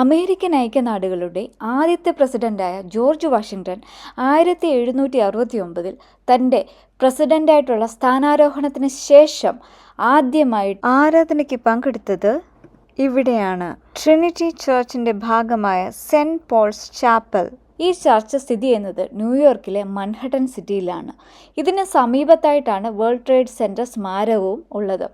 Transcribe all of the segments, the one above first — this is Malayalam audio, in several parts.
അമേരിക്കൻ ഐക്യനാടുകളുടെ ആദ്യത്തെ പ്രസിഡന്റായ ജോർജ് വാഷിങ്ടൺ 1769 തൻ്റെ പ്രസിഡന്റായിട്ടുള്ള സ്ഥാനാരോഹണത്തിന് ശേഷം ആദ്യമായി ആരാധനയ്ക്ക് പങ്കെടുത്തത് ഇവിടെയാണ്. ട്രിനിറ്റി ചർച്ചിൻ്റെ ഭാഗമായ സെൻറ്റ് പോൾസ് ചാപ്പൽ. ഈ ചർച്ച് സ്ഥിതി ചെയ്യുന്നത് ന്യൂയോർക്കിലെ മൻഹട്ടൻ സിറ്റിയിലാണ്. ഇതിന് സമീപത്തായിട്ടാണ് വേൾഡ് ട്രേഡ് സെൻറ്റർ സ്മാരകവും ഉള്ളത്.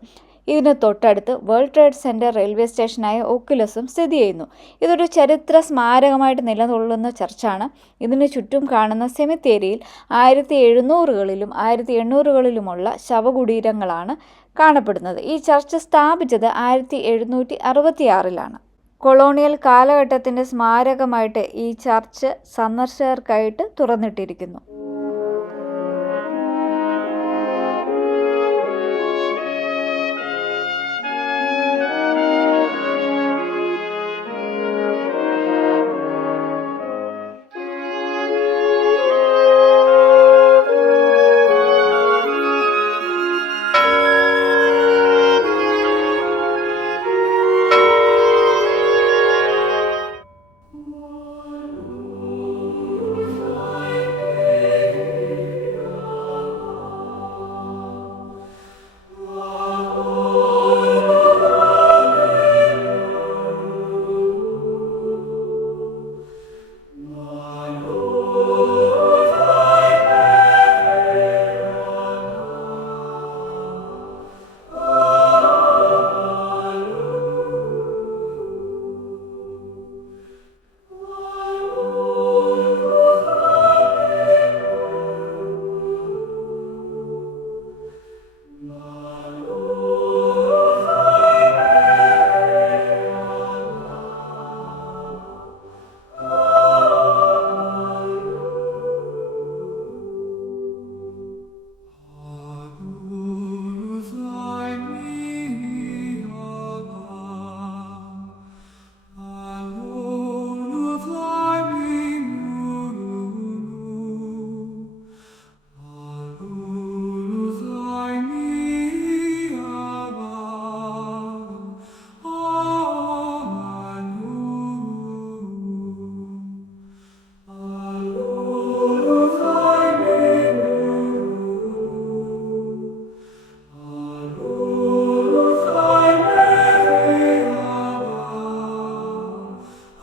ഇതിന് തൊട്ടടുത്ത് വേൾഡ് ട്രേഡ് സെൻറ്റർ റെയിൽവേ സ്റ്റേഷനായ ഓക്കുലസും സ്ഥിതി ചെയ്യുന്നു. ഇതൊരു ചരിത്ര സ്മാരകമായിട്ട് നിലകൊള്ളുന്ന ചർച്ചാണ്. ഇതിന് ചുറ്റും കാണുന്ന സെമിത്തേരിയിൽ 1700കളിലും 1800കളിലുമുള്ള ശവകുടീരങ്ങളാണ് കാണപ്പെടുന്നത്. ഈ ചർച്ച് സ്ഥാപിച്ചത് 1766ലാണ്. കൊളോണിയൽ കാലഘട്ടത്തിൻ്റെ സ്മാരകമായിട്ട് ഈ ചർച്ച് സന്ദർശകർക്കായിട്ട് തുറന്നിട്ടിരിക്കുന്നു.